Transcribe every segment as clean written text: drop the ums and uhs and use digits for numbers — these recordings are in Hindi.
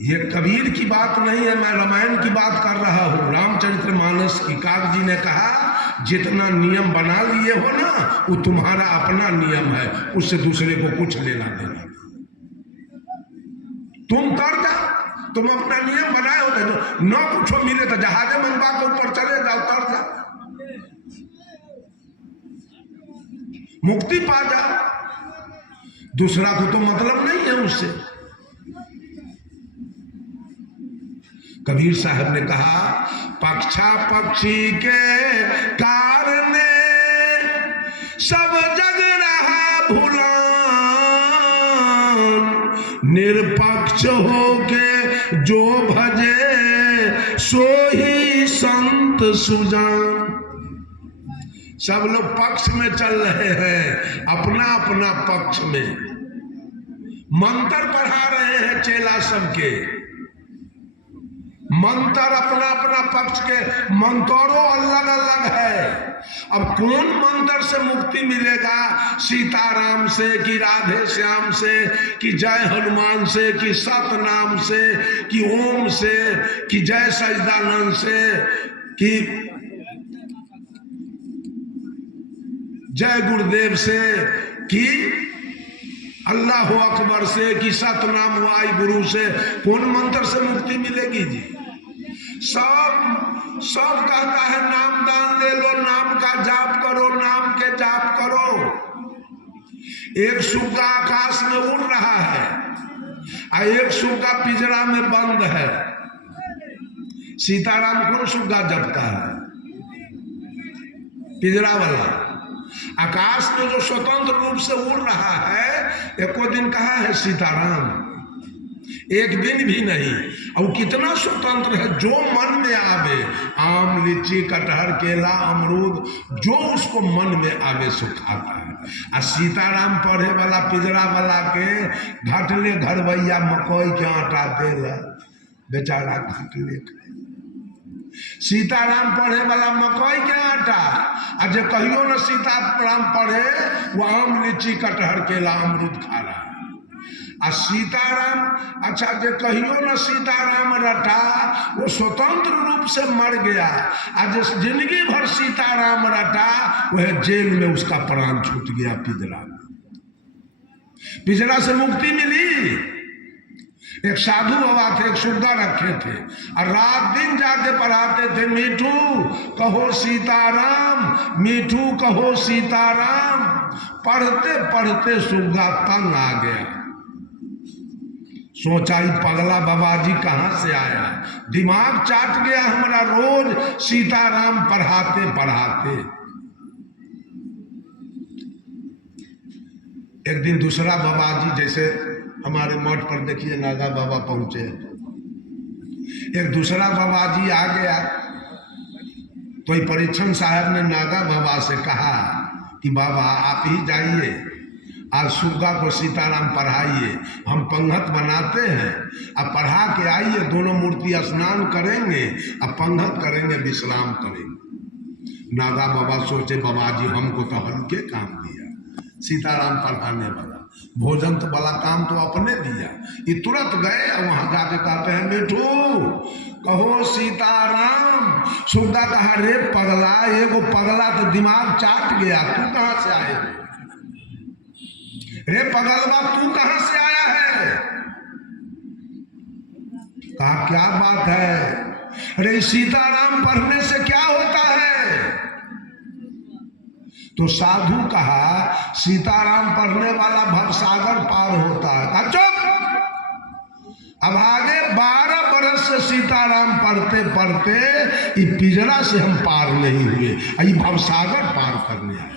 ये कबीर की बात नहीं है, मैं रामायण की बात कर रहा हूँ, रामचरितमानस की। काग जी ने कहा जितना नियम बना लिए हो ना वो तुम्हारा अपना नियम है, उससे दूसरे को कुछ लेना देना। तुम तर जा, तुम अपना नियम बनाए होते तो न कुछ मिले तो जहाजे मंगवा के ऊपर चले जाओ, तर जा, मुक्ति पा जा, दूसरा को तो मतलब नहीं है उससे। कबीर साहब ने कहा पक्षा पक्षी के कारणे सब जग रहा भुलान, निरपक्ष हो के जो भजे सो ही संत सुजान। सब लोग पक्ष में चल रहे हैं, अपना अपना पक्ष में मंत्र पढ़ा रहे हैं चेला सबके, मंत्र अपना अपना पक्ष के, मंत्रों अलग अलग है। अब कौन मंत्र से मुक्ति मिलेगा, सीताराम से कि राधे श्याम से कि जय हनुमान से कि सतनाम से कि ओम से कि जय सच्चिदानंद से कि जय गुरुदेव से कि अल्लाह अकबर से कि सतनाम वाई गुरु से, कौन मंत्र से मुक्ति मिलेगी जी? सब कहता है नाम दान ले लो, नाम का जाप करो, नाम के जाप करो। एक सुग्गा आकाश में उड़ रहा है और एक सुग्गा पिंजरा में बंद है। सीताराम कौन सुग्गा जपता है? पिंजरा वाला। आकाश में जो स्वतंत्र रूप से उड़ रहा है, एको दिन कहा है सीताराम? एक दिन भी नहीं। और कितना स्वतंत्र है, जो मन में आवे, आम लीची कटहर केला अमरूद, जो उसको मन में आवे सो खाता है। आ सीताराम पढ़े वाला पिंजरा वाला के घाटले घरवैया मकई के आटा देला, बेचारा घाटले खाए। सीताराम पढ़े वाला मकई के आटा, आ जो कहियो न सीताराम पढ़े वो आम लीची कटहर केला अमरूद खा रहा है। आ सीताराम, अच्छा जो कहियो न सीताराम रटा वो स्वतंत्र रूप से मर गया। आज जिंदगी भर सीताराम रटा, वह जेल में उसका प्राण छूट गया पिंजरा में। पिंजरा से मुक्ति मिली। एक साधु बाबा थे, एक सुग्गा रखे थे और रात दिन जाके पढ़ाते थे, मीठू कहो सीताराम, मीठू कहो सीताराम। पढ़ते पढ़ते सुग्गा तंग आ गया, सोचा ही पगला बाबा जी कहाँ से आया, दिमाग चाट गया हमारा रोज सीताराम पढ़ाते पढ़ाते। एक दिन दूसरा बाबा जी, जैसे हमारे मठ पर देखिए नागा बाबा पहुंचे, एक दूसरा बाबा जी आ गया तो परीक्षण साहब ने नागा बाबा से कहा कि बाबा आप ही जाइए, आज सुग्गा को सीताराम पढ़ाइए, हम पंगत बनाते हैं, अब पढ़ा के आइए, दोनों मूर्ति स्नान करेंगे, अब पंगत करेंगे, विश्राम करेंगे। नागा बाबा सोचे बाबा जी हमको तो हल्के काम दिया, सीताराम पढ़ाने वाला, भोजन तो वाला काम तो अपने दिया। ये तुरंत गए और वहां जाके कहते हैं मिठू कहो सीताराम। सुग्गा कहा रे पगला, एगो पगला तो दिमाग चाट गया, तू कहां से आए? रे पगलवा तू कहां से आया है? कहा क्या बात है? अरे सीताराम पढ़ने से क्या होता है? तो साधु कहा सीताराम पढ़ने वाला भवसागर पार होता है। कहा चुप, अब आगे 12 बरस से सीताराम पढ़ते पढ़ते ये पिंजरा से हम पार नहीं हुए, ये भवसागर पार करने आए।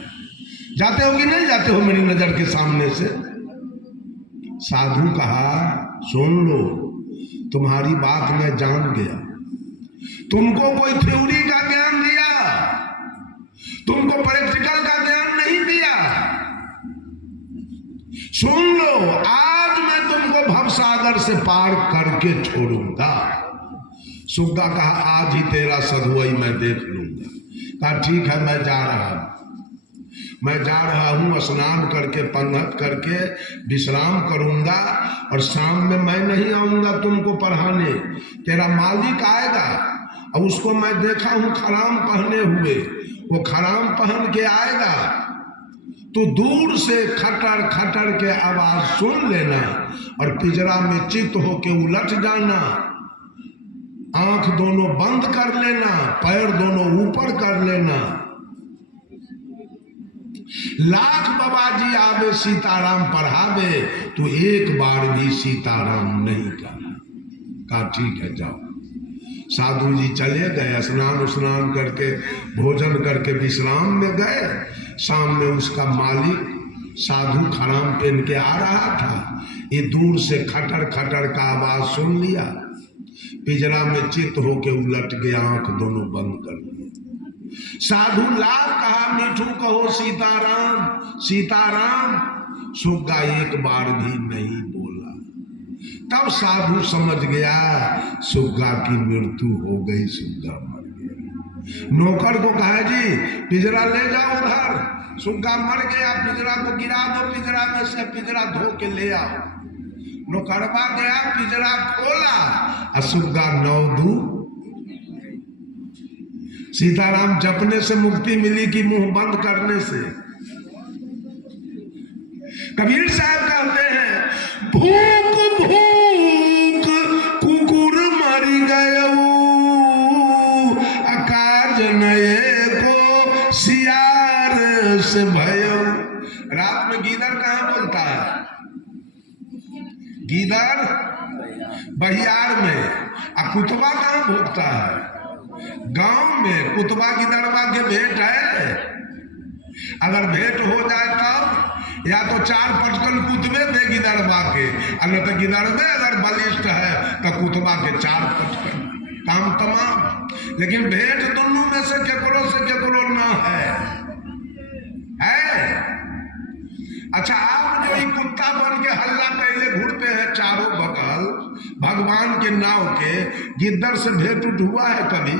जाते हो कि नहीं जाते हो मेरी नजर के सामने से? साधु कहा सुन लो, तुम्हारी बात मैं जान गया, तुमको कोई थ्योरी का ज्ञान दिया, तुमको प्रैक्टिकल का ज्ञान नहीं दिया। सुन लो, आज मैं तुमको भवसागर से पार करके छोड़ूंगा। सुग्गा कहा आज ही तेरा सधुआई मैं देख लूंगा। कहा ठीक है मैं जा रहा हूं। मैं जा रहा हूँ, स्नान करके पंगत करके विश्राम करूँगा और शाम में मैं नहीं आऊँगा तुमको पढ़ाने, तेरा मालिक आएगा। और उसको मैं देखा हूँ खराम पहने हुए, वो खराम पहन के आएगा तो दूर से खटर खटर के आवाज सुन लेना और पिंजरा में चित होके उलट जाना, आंख दोनों बंद कर लेना, पैर दोनों ऊपर कर लेना। लाख बाबाजी आवे सीताराम पढ़ावे तो एक बार भी सीताराम नहीं कहा ठीक है जाओ। साधु जी चले गए, स्नान करके भोजन करके विश्राम में गए। शाम में उसका मालिक साधु खराम पहन के आ रहा था, ये दूर से खटर खटर का आवाज सुन लिया, पिंजरा में चित होके उलट गया, आंख दोनों बंद कर लिए। साधु लाभ कहा, मीठू कहो सीताराम सीताराम, सुग्गा एक बार भी नहीं बोला। तब साधु समझ गया सुग्गा की मृत्यु हो गई, सुग्गा मर गया। नौकर को कहा जी पिंजरा ले जाओ उधर, सुग्गा मर गया, पिंजरा को गिरा दो, पिंजरा में से पिंजरा धो के ले आओ। नौकरवा गया, पिंजरा खोला, सुग्गा 9 सीताराम जपने से मुक्ति मिली कि मुंह बंद करने से। कबीर साहब कहते हैं भूख भूख कुकुर मर गयो, अकाज नए को सियार से भयो। रात में गीदड़ कहाँ बोलता है? गीदड़ बहियार में। कुतबा कहाँ भोगता है? गांव में। कुतबा गिदड़वा के भेंट है, अगर भेंट हो जाए तब या तो 4 पटकन कुतबे दे गिदड़वा के, और न तो गिदड़वे अगर बलिष्ठ है तो कुतबा के 4 पटकन, काम तमाम। लेकिन भेंट दोनों में से केकरो ना है। अच्छा, आप जो ये कुत्ता बन के हल्ला पहले घूरते हैं चारों बगल भगवान के नाव के, गिद्दड़ से भेंट उठ हुआ है कभी?